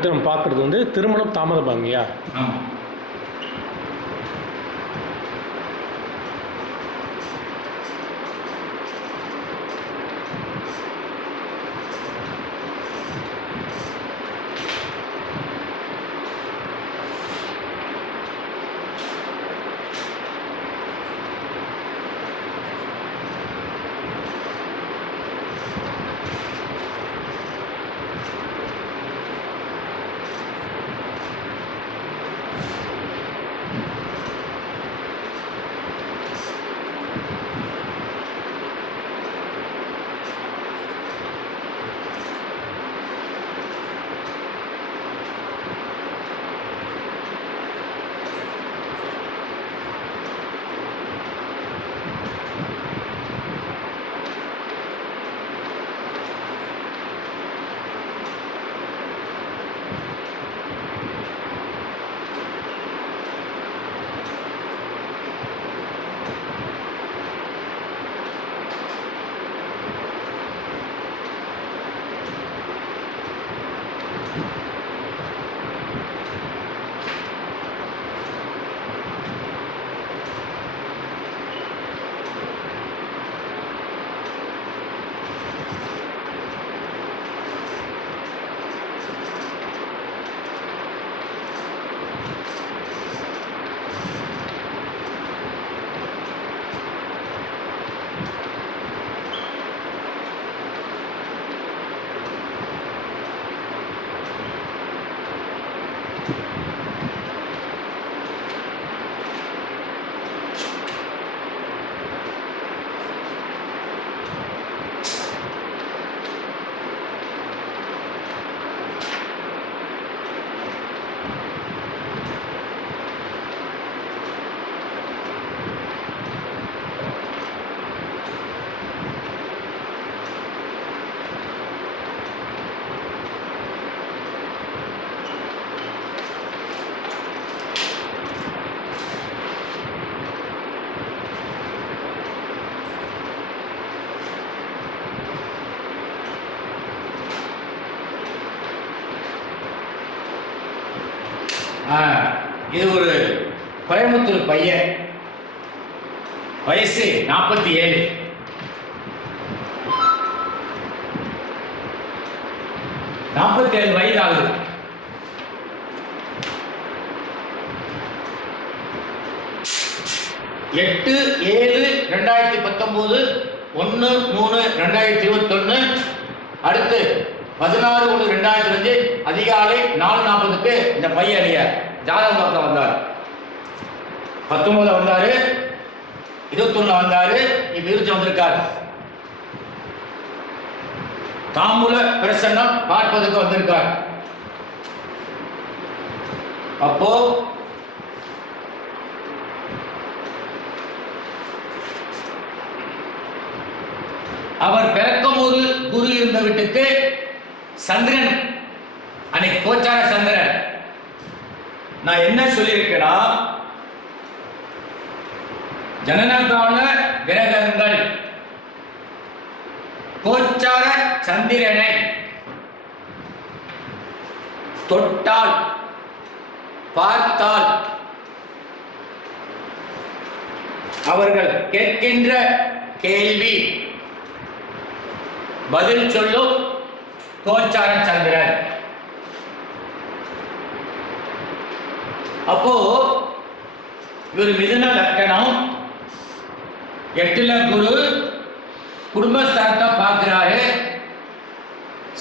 அடுத்து நம்ம பார்க்குறது வந்து திருமணம் தாமதமாங்கய்யா இது ஒரு கோயம்புத்தூர் பையன். வயசு நாற்பத்தி ஏழு. நாற்பத்தி ஏழு வயது ஆகுது எட்டு ஏழு ரெண்டாயிரத்தி பத்தொம்போது ஒன்று மூணு ரெண்டாயிரத்தி இருபத்தொன்று அடுத்து பதினாறு ஒன்று ரெண்டாயிரத்தி அஞ்சு அதிகாலை நாலு நாற்பதுக்கு இந்த பையன் ஜாதகம் பார்க்க வந்தார். பத்தொன்பதுல வந்தாரு. இருபத்தொன்னுல வந்தாரு. இப்ப இருபத்தி வந்திருக்கார் தாம்பூல பிரசன்னம் பார்ப்பதற்கு வந்திருக்கார். அப்போ அவர் பிறக்கும் போது குரு இருந்த வீட்டுக்கு சந்திரன். அன்னைக்கு கோச்சார சந்திரன். நான் என்ன சொல்லியிருக்கேன்னா ஜனனகால கிரகங்கள் கோச்சார சந்திரனை தொட்டால் பார்த்தால் அவர்கள் கேட்கின்ற கேள்வி பதில் சொல்லும் கோச்சார சந்திரன். அப்போ இவர் மிதுன லக்கணம். எட்டுல குரு குடும்பஸ்தானத்தை பார்க்கிறாரு.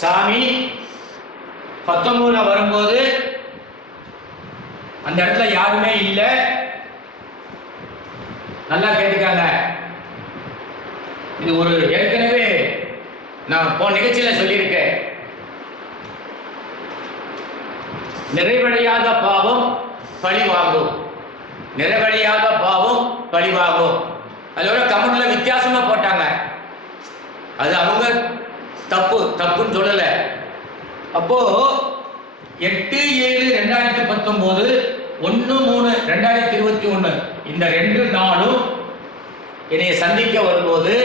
சாமி பத்தொன்பதுல வரும்போது அந்த இடத்துல யாருமே இல்லை. நல்லா கேட்டுக்காங்க இது ஒரு ஏற்கனவே நான் போன நிகழ்ச்சியில் சொல்லியிருக்கேன். நிறைவடையாத பாவம் பழிவாகும் நிறைவடையாத பாவம் பழிவாகும் அதோட கமெண்ட்ல வித்தியாசமா போட்டாங்க. அது அவங்க தப்பு தப்புன்னு சொல்லல. அப்போ எட்டு ஏழு ரெண்டாயிரத்தி பத்தொன்பது ஒன்று மூணு ரெண்டாயிரத்தி இருபத்தி ஒன்று இந்த ரெண்டு நாளும் என்னை சந்திக்க வரும்போது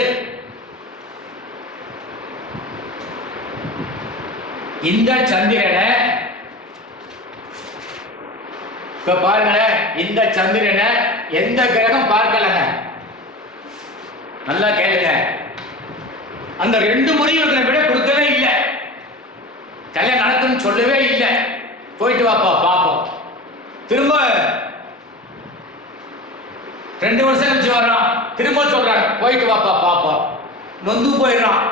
இந்த சந்திரனை இப்ப பாருங்களேன் இந்த சந்திரனை எந்த கிரகம் பார்க்கலங்க? நல்லா கேளுங்க. அந்த ரெண்டு முறையும் விட கொடுக்கவே இல்லை. கல்யாணம் நடக்குன்னு சொல்லவே இல்லை. போயிட்டு வாப்பா பாப்போம். திரும்ப ரெண்டு வருஷம் கழிச்சு வர்றான். திரும்ப சொல்றாங்க போயிட்டு வாப்பா பாப்போம். நொந்து போயிடுறான்.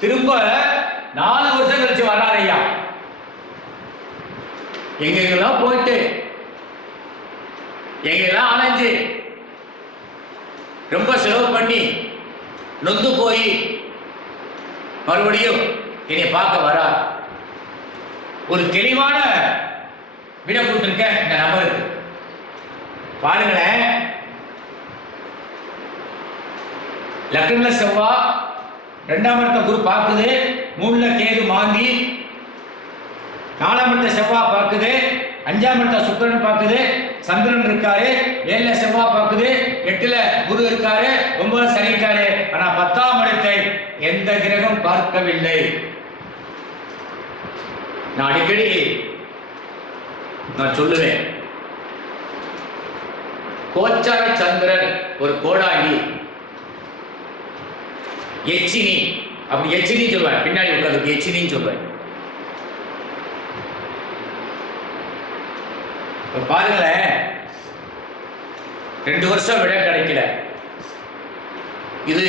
திரும்ப நாலு வருஷம் கழிச்சு வர்றாரு ஐயா. எங்கெங்கெல்லாம் போயிட்டு எங்கெல்லாம் அலைஞ்சு ரொம்ப செலவு பண்ணி நொந்து போய் மறுபடியும் என்னை பார்க்க வரா ஒரு தெளிவான விட கொடுத்துருக்கேன் இந்த நபருக்கு. பாருங்களேன். லக்னம்ல செவ்வா ரெண்டாம் இடத்த குரு பார்க்குது மூணுல கேது மாந்தி நாலாம் இடத்த செவ்வாய் பார்க்குது அஞ்சாம் இடத்த சுக்கரன் பார்க்குது சந்திரன் இருக்காரு ஏழுல செவ்வாய் பார்க்குது எட்டுல குரு இருக்காரு ஒன்பது சனி இருக்காரு. ஆனா பத்தாம் இடத்தை எந்த கிரகம் பார்க்கவில்லை. நான் அடிக்கடி நான் சொல்லுவேன் கோச்சார சந்திரன் ஒரு கோடாங்கி எச்சினி அப்படி எச்சினி சொல்லுவேன் பின்னாடி உட்காந்து எச்சினின்னு சொல்லுவேன் இப்போ பாருங்களேன். ரெண்டு வருஷம் விட கிடைக்கல. இது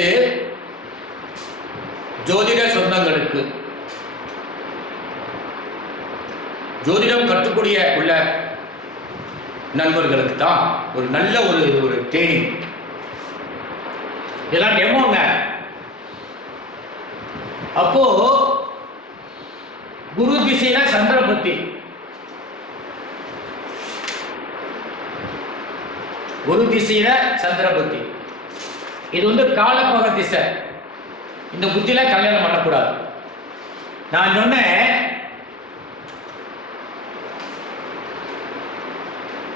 ஜோதிட சொந்தங்களுக்கு. ஜோதிடம் கற்றுக்கூடிய உள்ள நண்பர்களுக்கு தான் ஒரு நல்ல ஒரு ஒரு ட்ரைனிங் இதெல்லாம் டெமோங்க அப்போ குரு திசைனா சந்திர குரு திசையில சந்திர புத்தி. இது வந்து காலப்போக திசை. இந்த புத்தியில கல்யாணம் பண்ணக்கூடாது. நான் சொன்னேன்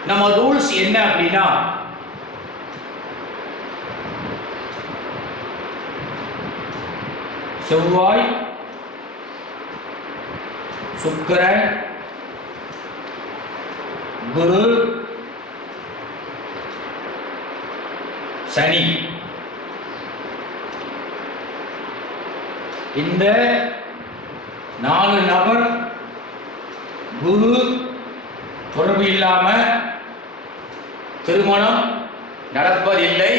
நம்ம ரூல்ஸ் என்ன அப்படின்னா செவ்வாய் சுக்கிரன் குரு சனி. இந்த நாலு நபர் குரு தொடர்பு இல்லாம திருமணம் நடப்பதில்லை.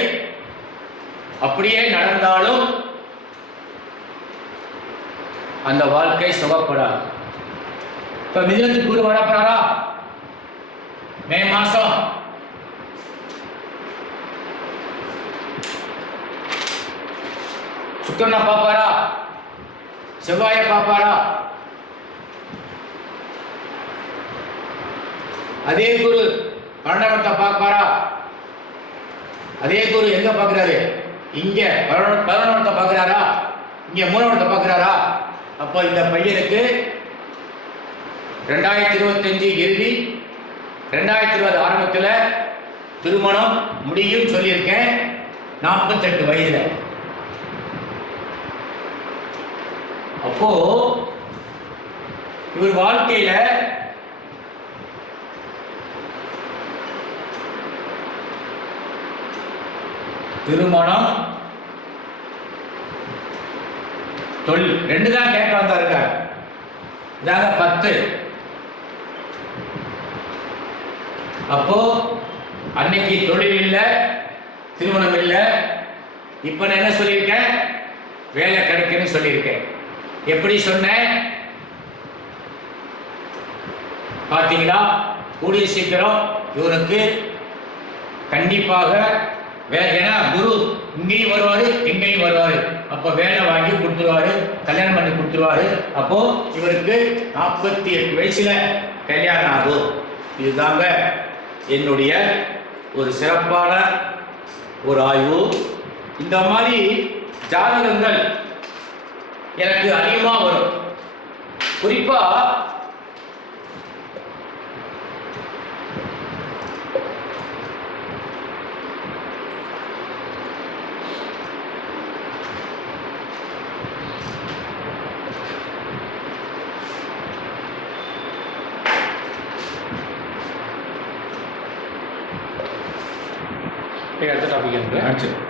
அப்படியே நடந்தாலும் அந்த வாழ்க்கை சுகப்படாது இப்ப மிதுனத்துக்கு குரு வரப்போறாரா? மே மாசம். சுக்கரனை பார்ப்பாரா செவ்வாயை பார்ப்பாரா அதே குரு பன்னெண்டாம் பார்ப்பாரா? அதே குரு எங்க பார்க்கிறாரு? இங்க பதினொன்றத்தை பார்க்கிறாரா? இங்க மூணாவத்தை பார்க்கிறாரா? அப்போ இந்த பையனுக்கு ரெண்டாயிரத்தி இருபத்தஞ்சு இறுதி ரெண்டாயிரத்தி இருபது ஆரம்பத்தில் திருமணம் முடியும் சொல்லியிருக்கேன். நாற்பத்தெட்டு வயதில். அப்போ இவர் வாழ்க்கையில திருமணம் தொழில் ரெண்டு தான் கேட்க வந்தாருங்க இதாக பத்து. அப்போ அன்னைக்கு தொழில் இல்லை திருமணம் இல்லை. இப்போ நான் என்ன சொல்லியிருக்கேன்? வேலை கிடைக்குன்னு சொல்லியிருக்கேன். எப்படி சொன்னேன் பார்த்தீங்களா கூடிய சீக்கிரம் இவனுக்கு கண்டிப்பாக ஏன்னா குரு இங்கேயும் வருவாரு எங்கேயும் வருவாரு. அப்போ வேலை வாங்கி கொடுத்துருவாரு கல்யாணம் பண்ணி கொடுத்துருவாரு. அப்போ இவருக்கு நாற்பத்தி எட்டு வயசுல கல்யாணம் ஆகும். இதுதாங்க என்னுடைய ஒரு சிறப்பான ஒரு ஆய்வு. இந்த மாதிரி ஜாதகங்கள் எனக்கு அதிகமாக வரும். குறிப்பாக அடுத்த டாபிக் இருக்கு